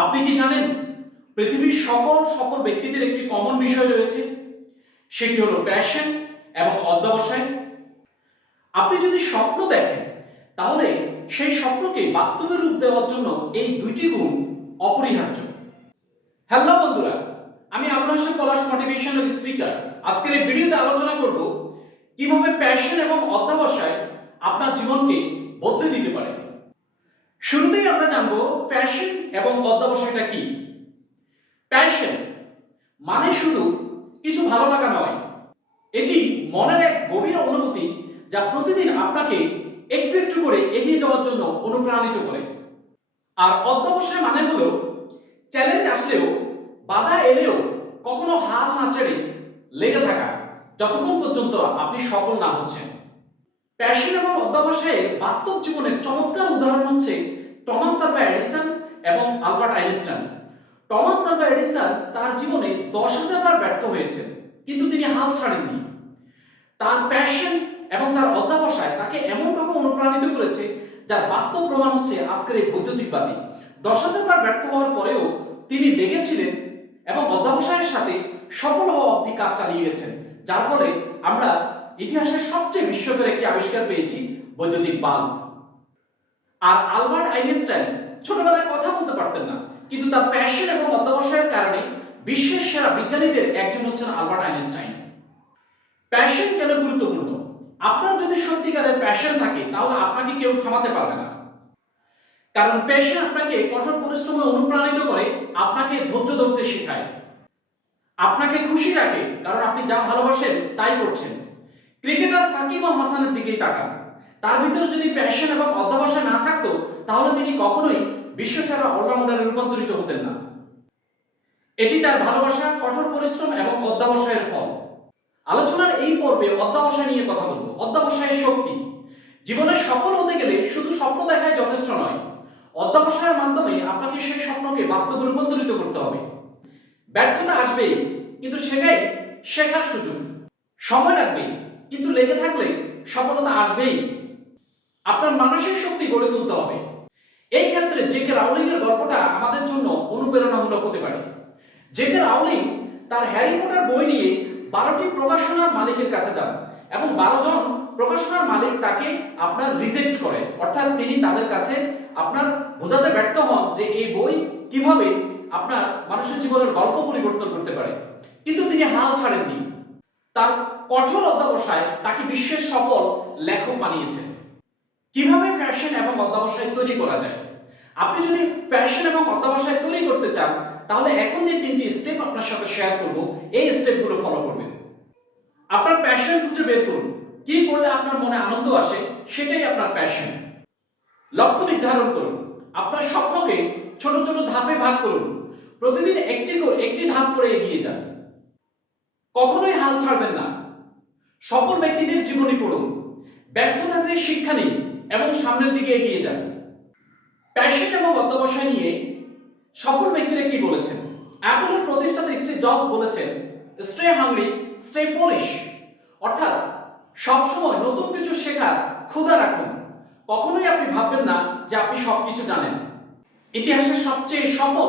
আপনি কি জানেন? পৃথিবীর সকল সকল ব্যক্তিদের একটি কমন বিষয় রয়েছে, সেটি হলো প্যাশন এবং অধ্যবসায়। আপনি যদি স্বপ্ন দেখেন, তাহলে সেই স্বপ্নকে বাস্তবে রূপ দেওয়ার জন্য এই দুইটি গুণ অপরিহার্য। হ্যালো বন্ধুরা, আমি হাসান পলাশ মোটিভেশনাল স্পিকার আজকের এই ভিডিওতে আলোচনা করব কীভাবে প্যাশন এবং অধ্যবসায় আপনার জীবনকে বদলে দিতে পারে। শুরুতেই আমরা জানব প্যাশন এবং অধ্যবসায়টা কি? প্যাশন মানে শুধু কিছু ভালো লাগা নয়। এটি মনের এক গভীর অনুভূতি যা প্রতিদিন আপনাকে একটু একটু করে এগিয়ে যাওয়ার জন্য অনুপ্রাণিত করে। আর অধ্যবসায় মানে হলো চ্যালেঞ্জ আসলেও বাধা এলেও কখনো হার না ছেড়ে লেগে থাকা, যতক্ষণ পর্যন্ত আপনি সফল না হচ্ছেন। প্যাশন এবং অধ্যবসায়ের বাস্তব জীবনের চমৎকার উদাহরণ হচ্ছে টমাস আলভা এডিসন এবং Albert Einstein. Thomas Alva Edison তার জীবনে দশ হাজার বার ব্যর্থ হয়েছেন, কিন্তু তিনি হাল ছাড়েননি। তার প্যাশন এবং তার অধ্যাবসায় তাকে এমনভাবে অনুপ্রাণিত করেছে যার বাস্তব প্রমাণ হচ্ছে আজকের এই বৈদ্যুতিক বাতি। দশ হাজার বার ব্যর্থ হওয়ার পরেও তিনি লেগেছিলেন এবং অধ্যাবসায়ের সাথে সফল হওয়া অব্দি কাজ চালিয়ে গেছেন, যার ফলে আমরা ইতিহাসের সবচেয়ে বিস্ময়কর একটি আবিষ্কার পেয়েছি বৈদ্যুতিক বাল্ব। আর আলবার্ট আইনস্টাইন ছোটবেলায় কথা বলতে পারতেন না, কিন্তু তার প্যাশন এবং অধ্যবসায়ের কারণে বিশ্বের সেরা বিজ্ঞানীদের একজন হচ্ছেন আলবার্ট আইনস্টাইন। প্যাশন কেন গুরুত্বপূর্ণ? আপনার যদি সত্যিকারের প্যাশন থাকে, তাহলে আপনাকে কেউ থামাতে পারবে না। কারণ প্যাশন আপনাকে কঠোর পরিশ্রমে অনুপ্রাণিত করে, আপনাকে ধৈর্য ধরতে শেখায়। আপনাকে খুশি রাখে, কারণ আপনি যা ভালোবাসেন, তাই করছেন। ক্রিকেটার সাকিব আল হাসানের দিকেই তাকান। তার ভিতরে যদি প্যাশন এবং অধ্যবসায় না থাকতো, তাহলে তিনি কখনোই বিশ্বসেরা অলরাউন্ডারে রূপান্তরিত হতেন না। এটি তার ভালোবাসা, কঠোর পরিশ্রম এবং অধ্যবসায়ের ফল। আলোচনার এই পর্বে অধ্যবসায় নিয়ে কথা বলব। অধ্যবসায়ের শক্তি। জীবনে সফল হতে গেলে শুধু স্বপ্ন দেখায় যথেষ্ট নয়। অধ্যবসায়ের মাধ্যমে আপনাকে সেই স্বপ্নকে বাস্তবে রূপান্তরিত করতে হবে। ব্যর্থতা আসবেই, কিন্তু সেটাই শেখার সুযোগ। সময় লাগবে কিন্তু লেগে থাকলে সফলতা আসবেই। আপনার মানসিক শক্তি গড়ে তুলতে হবে। এই ক্ষেত্রে জেকে রাউলিং এর গল্পটা আমাদের জন্য অনুপ্রেরণামূলক হতে পারে। জে জেকে রাউলিং তার হ্যারি পটার বই নিয়ে বারোটি প্রকাশনার মালিকের কাছে যান এবং বারো জন প্রকাশনার মালিক তাকে আপনার রিজেক্ট করে। অর্থাৎ তিনি তাদের কাছে আপনার বোঝাতে ব্যর্থ হন যে এই বই কীভাবে আপনার মানুষের জীবনের গল্প পরিবর্তন করতে পারে। কিন্তু তিনি হাল ছাড়েননি। তার কঠোর অধ্যবসায় তাকে বিশ্বের সফল লেখক বানিয়েছেন। কীভাবে ফ্যাশন এবং অধ্যবসায় তৈরি করা যায়? আপনি যদি ফ্যাশন এবং অধ্যবসায় তৈরি করতে চান, তাহলে এখন যে তিনটি স্টেপ আপনার সাথে শেয়ার করব, এই স্টেপগুলো ফলো করবেন। আপনার প্যাশন খুঁজে বের করুন। কি করলে আপনার মনে আনন্দ আসে, সেটাই আপনার প্যাশন লক্ষ্য নির্ধারণ করুন। আপনার স্বপ্নকে ছোট ছোট ধাপে ভাগ করুন। প্রতিদিন একটি করে একটি ধাপ করে এগিয়ে যান। কখনোই হাল ছাড়বেন না। সফল ব্যক্তিদের জীবনী পড়ুন। ব্যর্থতা থেকে শিক্ষা নিন এবং সামনের দিকে এগিয়ে যান। প্যাশন এবং অধ্যবসায় নিয়ে সফল ব্যক্তিরা কি বলেছেন? অ্যাপলের প্রতিষ্ঠাতা স্টিভ জবস বলেছেন স্টে হাংরি স্টে পলিশ অর্থাৎ, সবসময় নতুন কিছু শেখার ক্ষুধা রাখুন। কখনোই আপনি ভাববেন না যে আপনি সবকিছু জানেন। ইতিহাসের সবচেয়ে সফল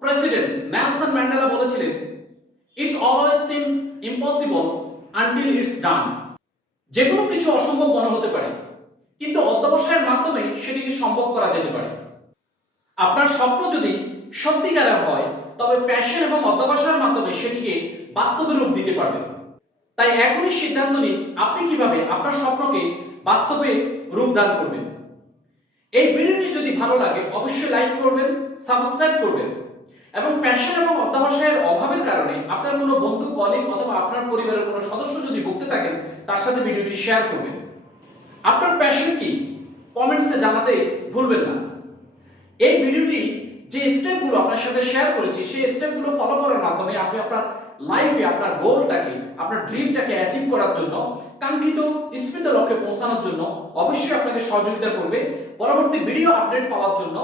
প্রেসিডেন্ট নেলসন ম্যান্ডেলা বলেছিলেন it's always seems impossible until it's done যে কোনো কিছু অসম্ভব মনে হতে পারে, কিন্তু অধ্যবসায়ের মাধ্যমে সেটিকে সম্ভব করা যেতে পারে। আপনার স্বপ্ন যদি সত্যিকারের হয়, তবে প্যাশন এবং অধ্যবসায়ের মাধ্যমে সেটিকে বাস্তবে রূপ দিতে পারবেন তাই এখনই সিদ্ধান্ত নিন, আপনি কীভাবে আপনার স্বপ্নকে বাস্তবে রূপ দান করবেন। এই ভিডিওটি যদি ভালো লাগে, অবশ্যই লাইক করবেন সাবস্ক্রাইব করবেন। এবং প্যাশন এবং অধ্যবসায়ের অভাবের কারণে আপনার কোনো বন্ধু কলিগ অথবা আপনার পরিবারের কোনো সদস্য যদি ভুগতে থাকেন, তার সাথে ভিডিওটি শেয়ার করবেন। আপনার প্যাশন কি? কমেন্টসে জানাতে ভুলবেন না। এই ভিডিওটি যে স্টেপগুলো আপনার সাথে শেয়ার করেছি, সেই স্টেপগুলো ফলো করার মাধ্যমে আপনি আপনার লাইফে আপনার গোলটাকে আপনার ড্রিমটাকে অ্যাচিভ করার জন্য, কাঙ্ক্ষিত স্মৃত লক্ষ্যে পৌঁছানোর জন্য অবশ্যই আপনাকে সহযোগিতা করবে। পরবর্তী ভিডিও আপডেট পাওয়ার জন্য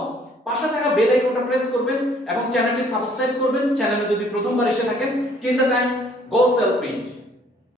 পাশে থাকা বেল আইকনটা প্রেস করবেন এবং চ্যানেলটি সাবস্ক্রাইব করবেন। চ্যানেলে যদি প্রথমবার এসে থাকেন till the time go self print